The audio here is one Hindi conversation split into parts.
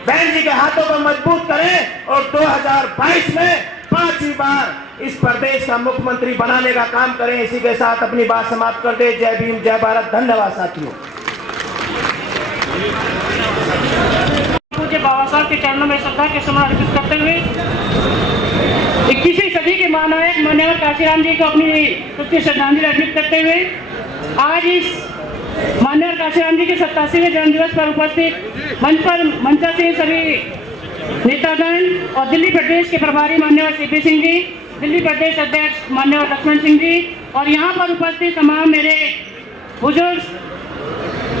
बहन जी के हाथों को मजबूत करें और 2022 में 5वीं बार इस प्रदेश का मुख्यमंत्री बनाने का काम करें। इसी के साथ अपनी बात समाप्त कर दे। जय भीम, जय भारत। धन्यवाद साथियों। पूज्य बाबा साहब के चरणों में श्रद्धा के सुमन अर्पित करते हुए 21वीं सदी के महानायक मान्यवर काशीराम जी को अपनी सच्ची श्रद्धांजलि अर्पित करते हुए आज इस मान्यवर काशीराम जी के 87वें जन्म दिवस पर उपस्थित मंचासीन सभी नेतागण और दिल्ली प्रदेश के प्रभारी मान्यवर सीपी सिंह जी, दिल्ली प्रदेश अध्यक्ष मान्यवर लक्ष्मण सिंह जी और यहाँ पर उपस्थित तमाम मेरे बुजुर्ग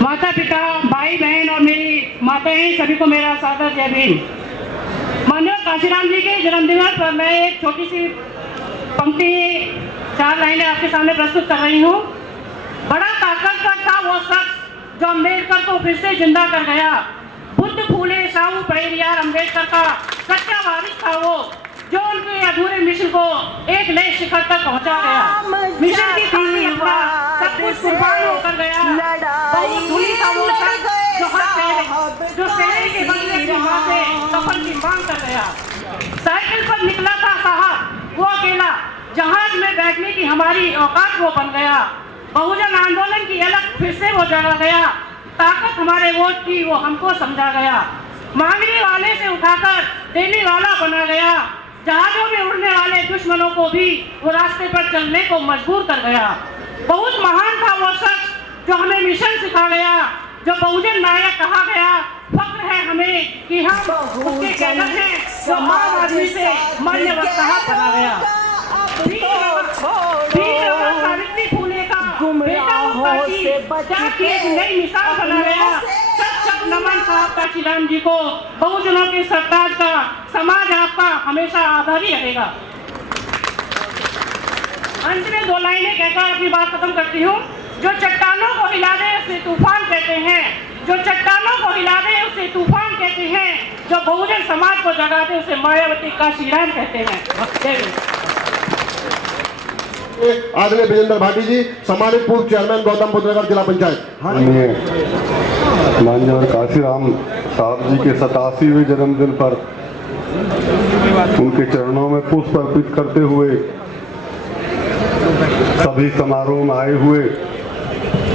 माता पिता, भाई बहन और मेरी माताएं, सभी को मेरा सादर जय भीम। मान्यवर काशीराम जी के जन्मदिवस पर मैं एक छोटी सी पंक्ति 4 लाइनें आपके सामने प्रस्तुत कर रही हूँ। बड़ा ताकतवर था वो शख्स जो अम्बेडकर को फिर से जिंदा कर गया। बुद्ध, फूले, साहू, पेरियार अम्बेडकर का सच्चा वारिस था वो, जो उनके अधूरे मिशन को एक नए शिखर तक पहुंचा गया। मिशन की खातिर अपना सब कुछ कुर्बान होकर गया। बहुत धूली था वो शख्स जो शहर के बंगले की मां से कफन की मांग कर गया। साइकिल पर निकला था साहब वो अकेला, जहाज में बैठने की हमारी औकात वो बन गया। बहुजन आंदोलन की अलग फिर से वो जगा गया। ताकत हमारे वोट की वो हमको समझा गया। मांगने वाले से उठाकर देने वाला बना गया। जहाजों में उड़ने वाले दुश्मनों को भी वो रास्ते पर चलने को मजबूर कर गया। बहुत महान था वो शख्स जो हमें मिशन सिखा गया, जो बहुजन नायक कहा गया। फक्र है हमें कि हम उसके कैडर हैं, जो आम आदमी से मान्यवर साहब बना गया। सावित्री फूले का बेटा वो काशी एक नई मिसाल बना गया। नमन साहब काशीराम जी को, बहुजनों के सरताज का समाज आपका हमेशा आभारी रहेगा। अंत में 2 लाइनें कहकर अपनी बात खत्म करती हूँ। जो चट्टानों को हिला दे उसे तूफान कहते हैं, जो चट्टानों को हिला दे उसे तूफान कहते हैं, जो बहुजन समाज को जगा दे उसे मायावती काशीराम कहते हैं। आदरणीय विजेंद्र भाटी जी, सम्मानित पूर्व चेयरमैन गौतम बुद्ध नगर जिला पंचायत। मान्यवर काशीराम साहब जी के 87वें जन्मदिन पर उनके चरणों में पुष्प अर्पित करते हुए सभी समारोह में आए हुए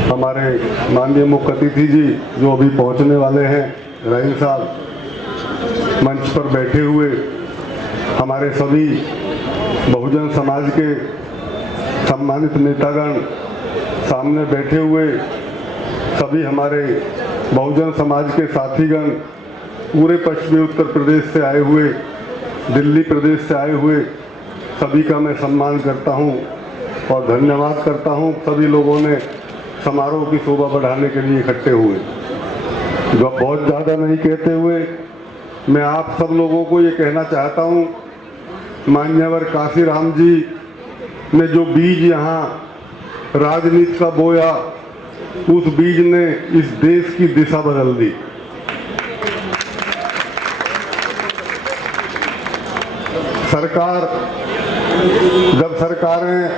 हमारे माननीय मुख्य अतिथि जी जो अभी पहुंचने वाले हैं, रहीम साहब, मंच पर बैठे हुए हमारे सभी बहुजन समाज के सम्मानित नेतागण, सामने बैठे हुए सभी हमारे बहुजन समाज के साथीगण, पूरे पश्चिमी उत्तर प्रदेश से आए हुए, दिल्ली प्रदेश से आए हुए सभी का मैं सम्मान करता हूं और धन्यवाद करता हूं। सभी लोगों ने समारोह की शोभा बढ़ाने के लिए इकट्ठे हुए। जो बहुत ज़्यादा नहीं कहते हुए मैं आप सब लोगों को ये कहना चाहता हूं, मान्यवर काशीराम जी ने जो बीज यहाँ राजनीति का बोया, उस बीज ने इस देश की दिशा बदल दी। जब सरकारें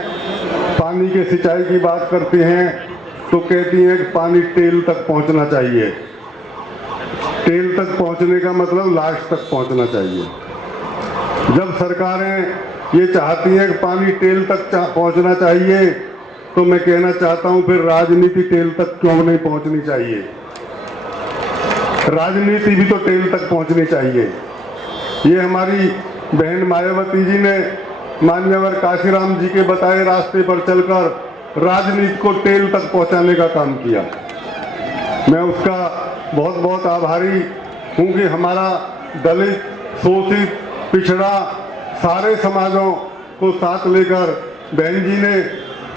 पानी के सिंचाई की बात करती हैं तो कहती हैं कि पानी टेल तक पहुंचना चाहिए। टेल तक पहुंचने का मतलब लास्ट तक पहुंचना चाहिए। जब सरकारें ये चाहती हैं कि पानी टेल तक पहुंचना चाहिए, तो मैं कहना चाहता हूं फिर राजनीति टेल तक क्यों नहीं पहुंचनी चाहिए? राजनीति भी तो टेल तक पहुंचनी चाहिए। ये हमारी बहन मायावती जी ने मान्यवर काशीराम जी के बताए रास्ते पर चलकर राजनीति को टेल तक पहुंचाने का काम किया। मैं उसका बहुत बहुत आभारी हूं कि हमारा दलित, शोषित, पिछड़ा सारे समाजों को साथ लेकर बहन जी ने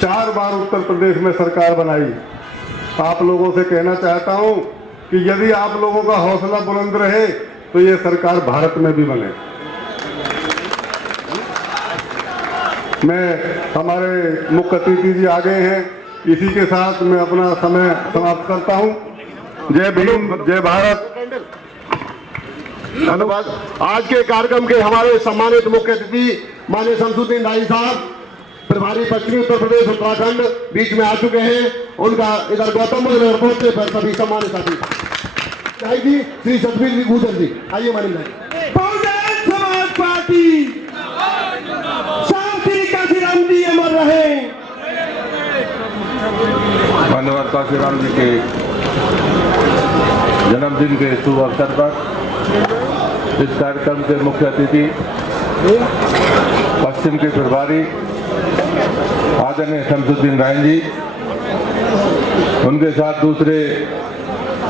4 बार उत्तर प्रदेश में सरकार बनाई। आप लोगों से कहना चाहता हूं कि यदि आप लोगों का हौसला बुलंद रहे तो ये सरकार भारत में भी बने। मैं हमारे मुख्य अतिथि जी आ गए हैं, इसी के साथ मैं अपना समय समाप्त करता हूं। जय भीम, जय भारत। धन्यवाद। आज के कार्यक्रम के हमारे सम्मानित मुख्य अतिथि माननीय शमसुद्दीन भाई साहब, प्रभारी पश्चिमी उत्तर प्रदेश उत्तराखंड, बीच में आ चुके हैं। उनका इधर गौतम बुद्ध नगर पहुंचने पर सभी सम्मानित साथी जाएगी श्री सतबीर जी गुजर जी। आइए मानिंद भाई। बहुजन समाज पार्टी श्री काशीराम जी अमर रहे। माननीय काशीराम जी के जन्मदिन के शुभ अवसर पर इस कार्यक्रम के मुख्य अतिथि पश्चिम के प्रभारी आदरणीय शमसुद्दीन रायन जी, उनके साथ दूसरे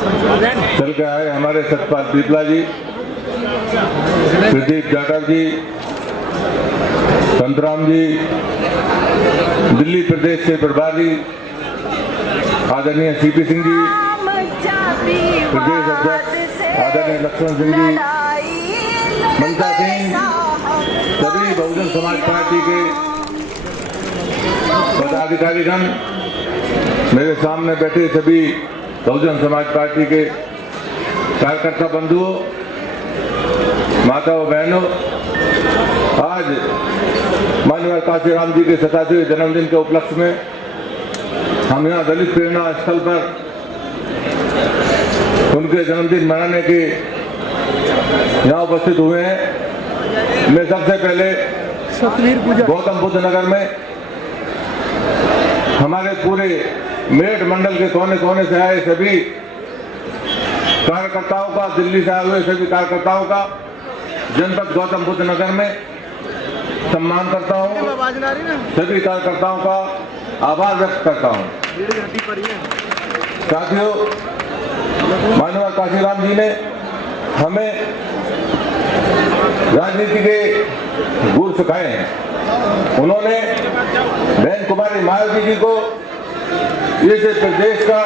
चल के आए हमारे सतपाल पीपला जी, प्रदीप जाटव जी, संतराम जी, दिल्ली प्रदेश के प्रभारी आदरणीय सीपी सिंह जी, प्रदेश अध्यक्ष आदरणीय लक्ष्मण सिंह जी, ममता सिंह, सभी बहुजन समाज पार्टी के पदाधिकारीगण, मेरे सामने बैठे सभी बहुजन समाज पार्टी के कार्यकर्ता बंधुओं, माताओं बहनों, आज माननीय काशीराम जी के 87वें जन्मदिन के उपलक्ष्य में हम यहाँ दलित प्रेरणा स्थल पर उनके जन्मदिन मनाने के यहाँ उपस्थित हुए हैं। मैं सबसे पहले गौतम बुद्ध नगर में हमारे पूरे मेरठ मंडल के कोने कोने से आए सभी कार्यकर्ताओं का, दिल्ली से आए हुए सभी कार्यकर्ताओं का जनपद गौतम बुद्ध नगर में सम्मान करता हूँ। सभी कार्यकर्ताओं का आभार व्यक्त करता हूँ। साथियों, माननीय काशीराम जी ने हमें राजनीति के गुर सिखाए हैं। उन्होंने बहन कुमारी मायावती जी को इस प्रदेश का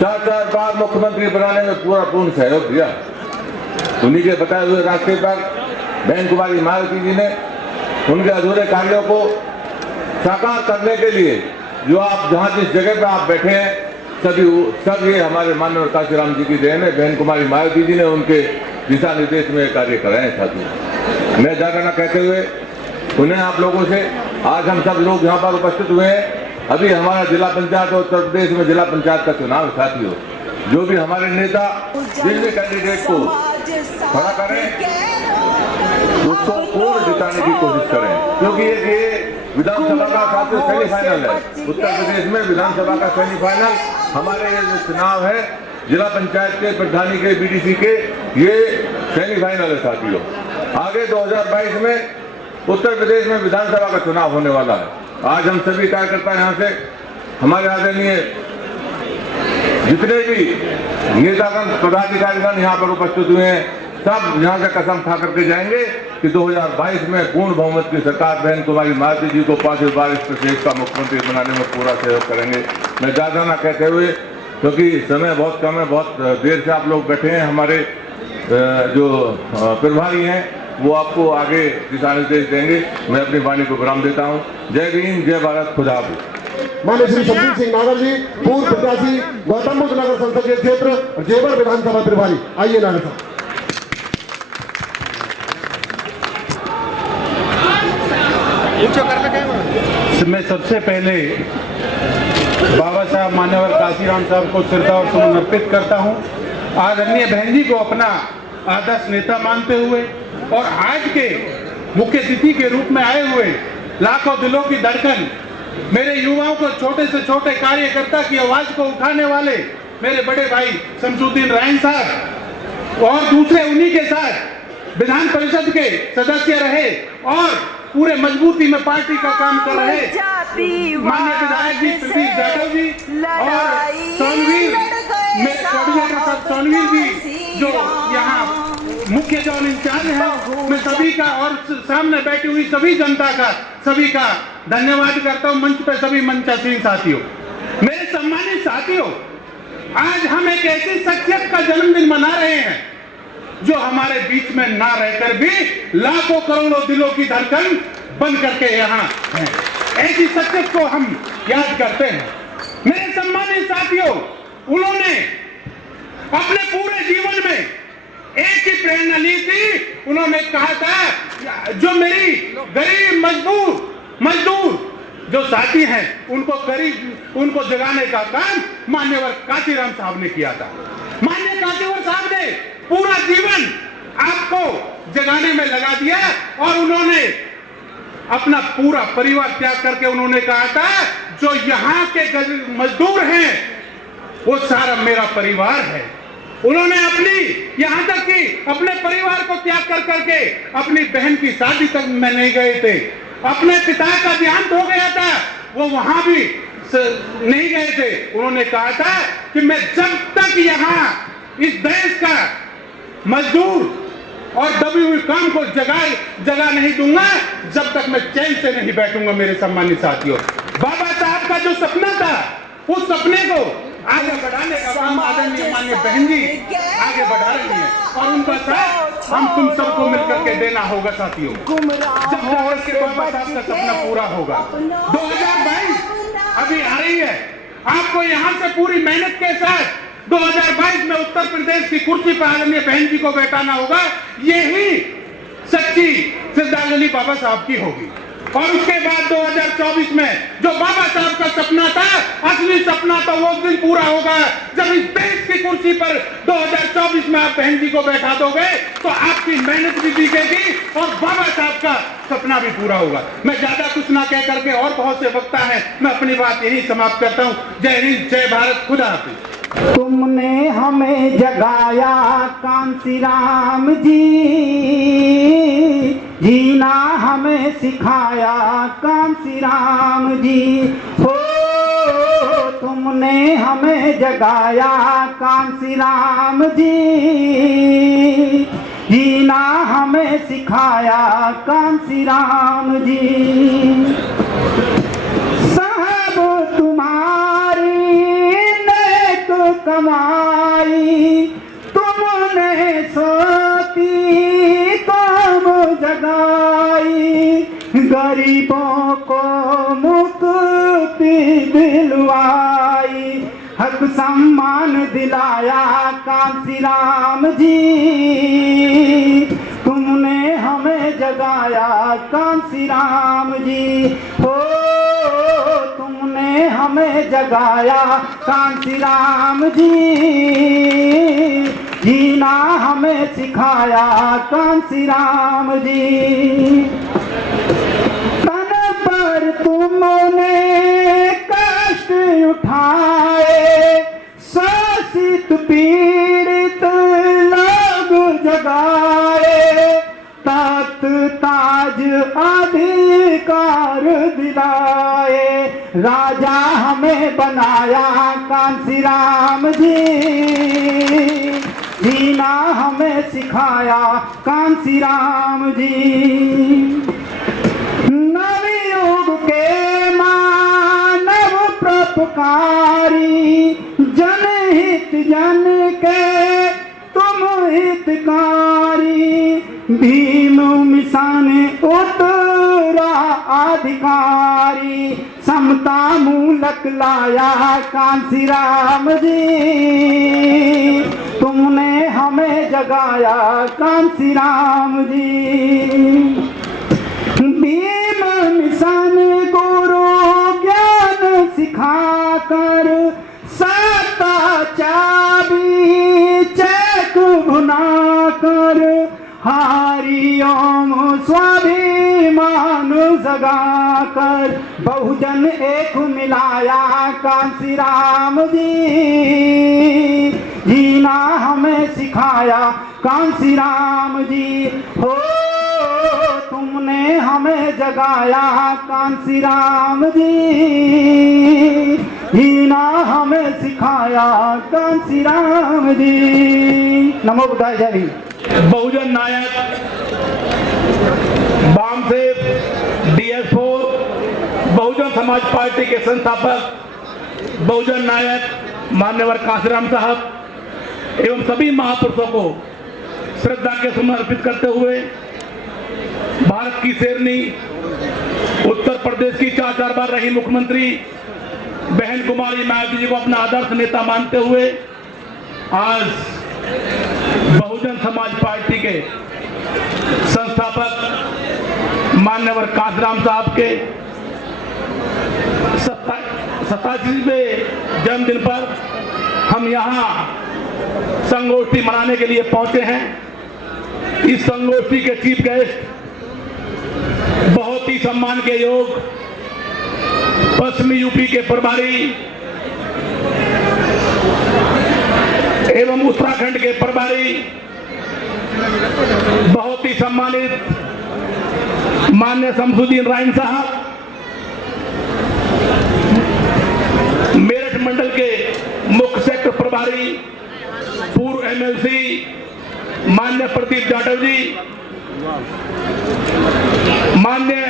4 बार मुख्यमंत्री बनाने में पूर्ण सहयोग दिया। उन्हीं के बताए हुए रास्ते पर बहन कुमारी मायावती जी ने उनके अधूरे कार्यों को साकार करने के लिए जो आप जहाँ जिस जगह पर आप बैठे हैं सब ये हमारे माननीय काशीराम जी की देन है। बहन कुमारी मायावती जी ने उनके दिशा निर्देश में कार्य कराए हैं। साथियों, मैं ज्यादा न कहते हुए उन्हें आप लोगों से आज हम सब लोग यहाँ पर उपस्थित हुए हैं। अभी हमारा जिला पंचायत और उत्तर प्रदेश में जिला पंचायत का चुनाव। साथियों, जो भी हमारे नेता जिस भी कैंडिडेट को खड़ा करें उसको पूर्ण जिताने की कोशिश करें, क्योंकि ये विधानसभा का साथियों सेमीफाइनल है। उत्तर प्रदेश में विधानसभा का सेमीफाइनल हमारे ये जो चुनाव है जिला पंचायत के, प्रधानी के, बीडीसी के, ये सेमीफाइनल है। साथियों, आगे 2022 में उत्तर प्रदेश में विधानसभा का चुनाव होने वाला है। आज हम सभी कार्यकर्ता यहाँ से हमारे आदरणीय जितने भी नेतागण, पदाधिकारीगण यहाँ पर उपस्थित हुए हैं, सब यहाँ से कसम खा करके जाएंगे कि 2022 में पूर्ण बहुमत की सरकार बहन कुमारी मायावती जी को 5वीं बार इस प्रदेश का मुख्यमंत्री बनाने में पूरा सहयोग करेंगे। मैं ज्यादा ना कहते हुए, क्योंकि समय बहुत कम है, बहुत देर से आप लोग बैठे हैं, हमारे जो प्रभारी हैं वो आपको आगे दिशा निर्देश देंगे। मैं अपनी वाणी को विराम देता हूँ। जय भीम, जय भारत, खुदा हाफिज। माननीय श्री सतबीर सिंह नागर जी, पूर्व प्रत्याशी गौतम बुद्ध नगर संसदीय क्षेत्र और जेवर विधानसभा प्रभारी। आइए नागर साहब। मैं सबसे पहले बाबा साहब मान्यवर काशीराम साहब को श्रद्धा और सुमन अर्पित करता हूं। आदरणीय बहन जी को अपना आदर्श नेता मानते हुए और आज के मुख्य अतिथि के रूप में आए हुए लाखों दिलों की धड़कन, मेरे युवाओं को, छोटे से छोटे कार्यकर्ता की आवाज को उठाने वाले मेरे बड़े भाई शमसुद्दीन रायन साहब और दूसरे उन्हीं के साथ विधान परिषद के सदस्य रहे और पूरे मजबूती में पार्टी का काम कर रहे माननीय विधायक जी प्रदीप जाटव जी और सोनवीर जी जो यहाँ मुख्य जो इंचार्ज है, मैं सभी का और सामने बैठी हुई सभी जनता का, सभी का धन्यवाद करता हूँ। मंच पे सभी मंचासीन साथियों, मेरे सम्मानित साथियों, आज हम एक ऐसी शख्सियत का जन्मदिन मना रहे हैं जो हमारे बीच में ना रहकर भी लाखों करोड़ों दिलों की धड़कन बन करके यहाँ है। ऐसी शख्सियत को हम याद करते हैं। मेरे सम्मानित साथियों, उन्होंने अपने पूरे जीवन में एक ही प्रेरणा ली थी। उन्होंने कहा था जो मेरी गरीब मजदूर जो साथी हैं उनको जगाने का काम मान्यवर काशीराम साहब ने किया था। माननीय काशीवर साहब ने पूरा जीवन आपको जगाने में लगा दिया और उन्होंने अपना पूरा परिवार त्याग करके उन्होंने कहा था जो यहाँ के मजदूर हैं वो सारा मेरा परिवार है। उन्होंने अपनी यहाँ तक कि अपने परिवार को त्याग कर करके अपनी बहन की शादी तक में नहीं गए थे। अपने पिता का देहांत हो गया था, वो वहां भी नहीं गए थे। उन्होंने कहा था कि मैं जब तक यहाँ इस देश का मजदूर और दबी हुई काम को जगह नहीं दूंगा, जब तक मैं चैन से नहीं बैठूंगा। मेरे सम्मानित साथियों, बाबा साहब का जो सपना था उस सपने को आगे बढ़ाने का काम आदरणीय माननीय बहन जी आगे बढ़ा रही है और उनका साथ हम तुम सबको मिलकर के देना होगा साथियों। जब जाकर के बाबा साहब का सपना पूरा होगा। 2022 अभी आ रही है, आपको यहाँ से पूरी मेहनत के साथ 2022 में उत्तर प्रदेश की कुर्सी पर आदरणीय बहन जी को बैठाना होगा। यही सच्ची श्रद्धांजलि बाबा साहब की होगी। और उसके बाद 2024 में जो बाबा साहब का सपना था, असली सपना तो वो दिन पूरा होगा जब इस देश की कुर्सी पर 2024 में आप बहन जी को बैठा दोगे तो आपकी मेहनत भी दिखेगी और बाबा साहब का सपना भी पूरा होगा। मैं ज्यादा कुछ ना कह करके, और बहुत से वक्ता हैं, मैं अपनी बात यही समाप्त करता हूँ। जय हिंद, जय भारत, खुदा हाफिज। तुमने हमें जगाया कांसी राम जी, जीना हमें सिखाया कांसी राम जी। हो तुमने हमें जगाया कांसी राम जी, जीना हमें सिखाया कांसी राम जी। साहब तुम्हारी नेक कमाई तुमने सोती कौम जगाई, गरीबों को मुक्ति दिलवाई, हक सम्मान दिलाया कांसी राम जी। तुमने हमें जगाया कांसी राम जी। हो तुमने हमें जगाया कांसी राम जी, जीना हमें सिखाया कांसी राम जी। तन पर तुमने कष्ट उठाए, शोषित पीड़ित लोग जगाए, तख्त ताज अधिकार दिलाए, राजा हमें बनाया कांसी राम जी, जीना हमें सिखाया कांसी राम जी। नवयुग के मानव परोपकारी, जनहित जन के तुम हितकारी, भीम मिशन उत्तरा अधिकारी, समता मूलक लाया कांसी राम जी। तुमने हमें जगाया कांसी राम जी। भीम मिशन गुरु ज्ञान सिखाकर, सत्ता चाबी चैक भुनाकर, हरिओम स्वाभिमान जगाकर, बहुजन एक मिलाया कांसी राम जी, जीना हमें सिखाया कांसी राम जी। हो तुमने हमें जगाया कांसी राम जी, जीना हमें सिखाया कांसी राम जी। नमो बुद्धाय, जय हिंद। बहुजन नायक वामसेव DS4 बहुजन समाज पार्टी के संस्थापक बहुजन नायक मान्यवर कांसीराम साहब एवं सभी महापुरुषों को श्रद्धा के सुमन अर्पित करते हुए, भारत की शेरनी, उत्तर प्रदेश की 4 बार रही मुख्यमंत्री बहन कुमारी मायावती जी को अपना आदर्श नेता मानते हुए, आज बहुजन समाज पार्टी के संस्थापक मान्यवर कांसीराम साहब के 87वें जन्मदिन पर हम यहाँ संगोष्ठी मनाने के लिए पहुंचे हैं। इस संगोष्ठी के चीफ गेस्ट बहुत ही सम्मान के योग पश्चिमी यूपी के प्रभारी एवं उत्तराखंड के प्रभारी बहुत ही सम्मानित माननीय शमसुद्दीन राइन साहब, मेरठ मंडल के मुख्य सेक्टर प्रभारी पूर्व एमएलसी माननीय प्रदीप जाटव जी, माननीय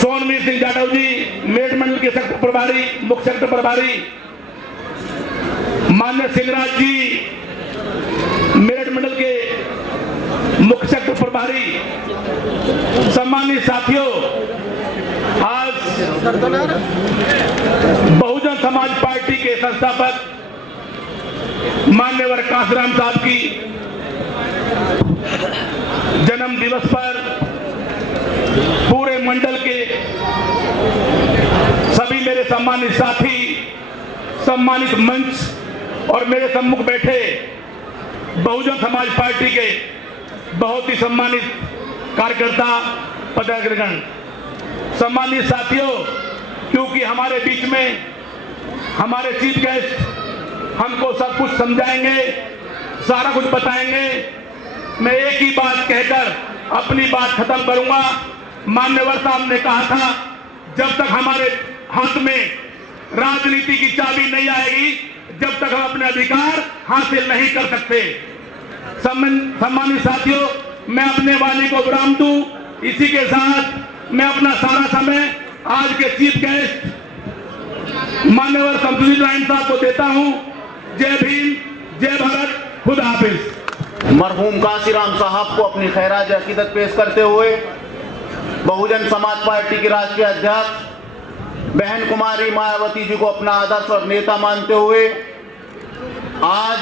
सोनवीर सिंह जाटव जी मेरठ मंडल के सेक्टर प्रभारी मुख्य सेक्टर प्रभारी, माननीय सिंहराज जी मेरठ मंडल के मुख्य सेक्टर प्रभारी। सम्मानित साथियों, आज बहुजन समाज पार्टी के संस्थापक मान्यवर कांशीराम साहब की जन्म दिवस पर पूरे मंडल के सभी मेरे सम्मानित साथी, सम्मानित मंच और मेरे सम्मुख बैठे बहुजन समाज पार्टी के बहुत ही सम्मानित कार्यकर्ता पदाधिकारीगण, सम्मानित साथियों, क्योंकि हमारे बीच में हमारे चीफ गेस्ट हमको सब कुछ समझाएंगे, सारा कुछ बताएंगे, मैं एक ही बात कहकर अपनी बात खत्म करूंगा। मान्यवर साहब ने कहा था, जब तक हमारे हाथ में राजनीति की चाबी नहीं आएगी, जब तक हम अपने अधिकार हासिल नहीं कर सकते। सम्मानित साथियों, मैं अपने वाणी को विराम दूं। इसी के साथ मैं अपना सारा समय आज के चीफ गेस्ट मान्यवर शमसुद्दीन राइन साहब को देता हूं। जय भीम, जय भारत, खुदा हाफिज। मरहूम कांशीराम साहब को अपनी खैराज अकीदत पेश करते हुए बहुजन समाज पार्टी की राष्ट्रीय अध्यक्ष बहन कुमारी मायावती जी को अपना आदर्श और नेता मानते हुए आज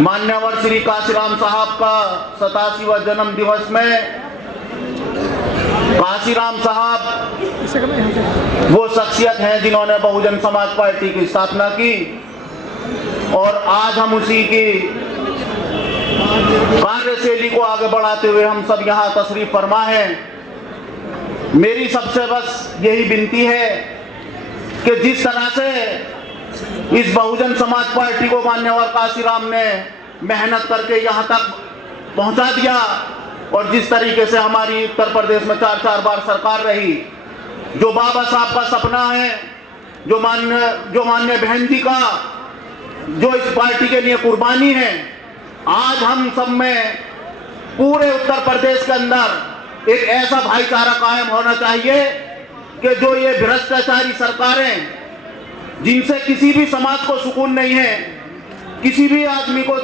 मान्यवर श्री कांशीराम साहब का 87वां जन्म दिवस में कांशीराम साहब वो शख्सियत हैं जिन्होंने बहुजन समाज पार्टी की स्थापना की और आज हम उसी की कार्यशैली को आगे बढ़ाते हुए हम सब यहाँ तशरीफ फरमा हैं। मेरी सबसे बस यही विनती है कि जिस तरह से इस बहुजन समाज पार्टी को मान्यवर कांशीराम ने मेहनत करके यहाँ तक पहुँचा दिया और जिस तरीके से हमारी उत्तर प्रदेश में 4-4 बार सरकार रही, जो बाबा साहब का सपना है, जो मान्य बहन जी का जो इस पार्टी के लिए कुर्बानी है, आज हम सब में पूरे उत्तर प्रदेश के अंदर एक ऐसा भाईचारा कायम होना चाहिए कि जो ये भ्रष्टाचारी सरकारें जिनसे किसी भी समाज को सुकून नहीं है, किसी भी आदमी को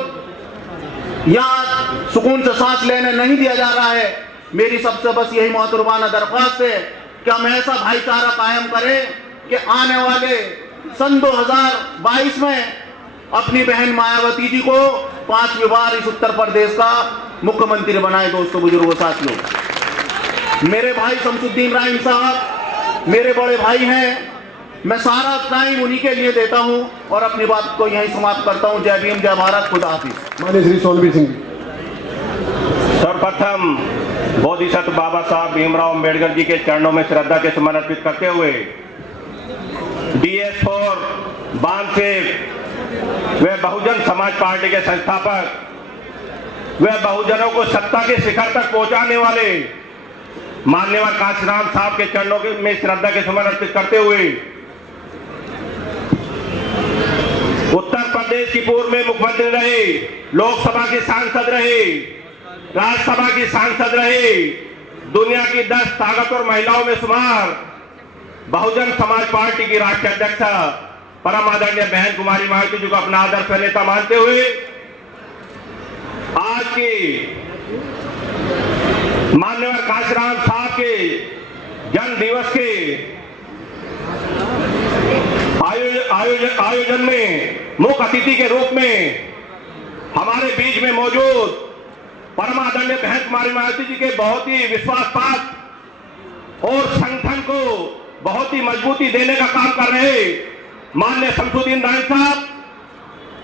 यहाँ सुकून से सांस लेने नहीं दिया जा रहा है, मेरी सबसे बस यही मोहतरमाना दरख्वास्त है कि हम ऐसा भाईचारा कायम करें कि आने वाले सन 2022 में अपनी बहन मायावती जी को 5वीं बार इस उत्तर प्रदेश का मुख्यमंत्री बनाए। दोस्तों, बुजुर्गों, साथियों, मेरे भाई शमसुद्दीन राइन साहब मेरे बड़े भाई हैं, मैं सारा टाइम उन्हीं के लिए देता हूं और अपनी बात को यहीं समाप्त करता हूं। जय भीम, जय भारत, खुदा हाफिज। माननीय श्री सोनवीर सिंह जी। सर्वप्रथम बोधिसत्व बाबा साहब भीमराव अम्बेडकर जी के चरणों में श्रद्धा के सुमन अर्पित करते हुए DS4 बानसेव वे बहुजन समाज पार्टी के संस्थापक, वे बहुजनों को सत्ता के शिखर तक पहुंचाने वाले मान्यवर कांशीराम साहब के चरणों में श्रद्धा के सुमन अर्पित करते हुए उत्तर प्रदेश की पूर्व में मुख्यमंत्री रहे, लोकसभा के सांसद रहे, राज्यसभा की सांसद रहे, दुनिया की 10 ताकतवर महिलाओं में शुमार बहुजन समाज पार्टी की राष्ट्रीय अध्यक्षा परम आदरणीय बहन कुमारी मायावती जी को अपना आदर्श नेता मानते हुए आज की मान्यवर कांशीराम साहब के जन्म दिवस के आयोजन में मुख्य अतिथि के रूप में हमारे बीच में मौजूद परम आदरणीय बहन कुमारी मायावती जी के बहुत ही विश्वासपात और संगठन को बहुत ही मजबूती देने का काम कर रहे माननीय शमसुद्दीन राइन साहब,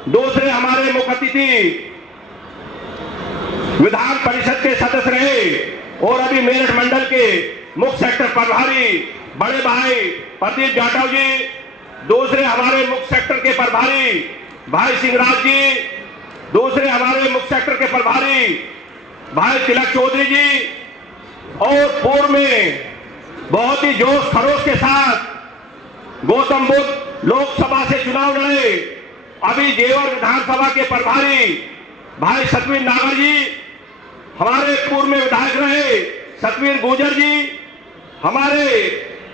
दूसरे हमारे मुख्य अतिथि विधान परिषद के सदस्य रहे और अभी मेरठ मंडल के मुख्य सेक्टर प्रभारी बड़े भाई प्रदीप जाटव जी, दूसरे हमारे मुख्य सेक्टर के प्रभारी भाई सिंहराज जी, दूसरे हमारे मुख्य सेक्टर के प्रभारी भाई तिलक चौधरी जी, और पूर्व में बहुत ही जोश खरोश के साथ गौतम बुद्ध लोकसभा से चुनाव लड़े, अभी जेवर विधानसभा के प्रभारी भाई सतवीर नागर जी, हमारे पूर्व में विधायक रहे सतवीर गुजर जी, हमारे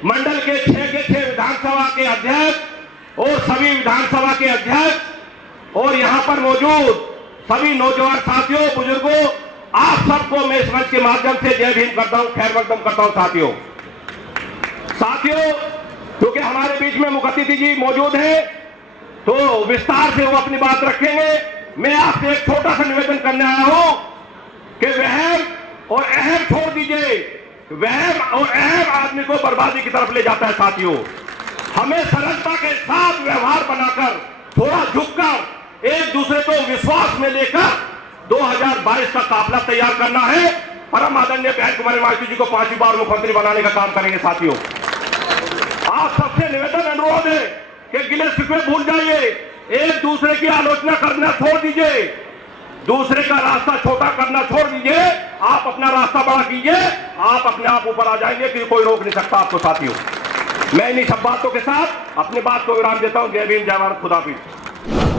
मंडल के 6 के 6 विधानसभा के अध्यक्ष और सभी विधानसभा के अध्यक्ष और यहां पर मौजूद सभी नौजवान साथियों, बुजुर्गों, आप सबको मैं इस मंच के माध्यम से जय भीम करता हूं, खैर मकदम करता हूं। साथियों, क्योंकि हमारे बीच में मुख्य अतिथि जी मौजूद हैं तो विस्तार से वो अपनी बात रखेंगे। मैं आपसे एक छोटा सा निवेदन करने आया हूं कि वहम और अहम छोड़ दीजिए। वहम और अहम आदमी को बर्बादी की तरफ ले जाता है। साथियों, हमें सरलता के साथ व्यवहार बनाकर, थोड़ा झुककर, एक दूसरे को विश्वास में लेकर 2022 का काफिला तैयार करना है। परम आदरणीय बहन कुमारी माइती जी को 5वीं बार मुख्यमंत्री बनाने का काम करेंगे। साथियों, आप सबसे निवेदन अनुरोध है कि गिले शिकवे भूल जाइए, एक दूसरे की आलोचना करना छोड़ दीजिए, दूसरे का रास्ता छोटा करना छोड़ दीजिए, आप अपना रास्ता बड़ा कीजिए, आप अपने आप ऊपर आ जाएंगे कि कोई रोक नहीं सकता आपको। साथियों, मैं इन्हीं सब बातों के साथ अपनी बात को विराम देता हूं। जय भीम, जय भारत, खुदाफिज।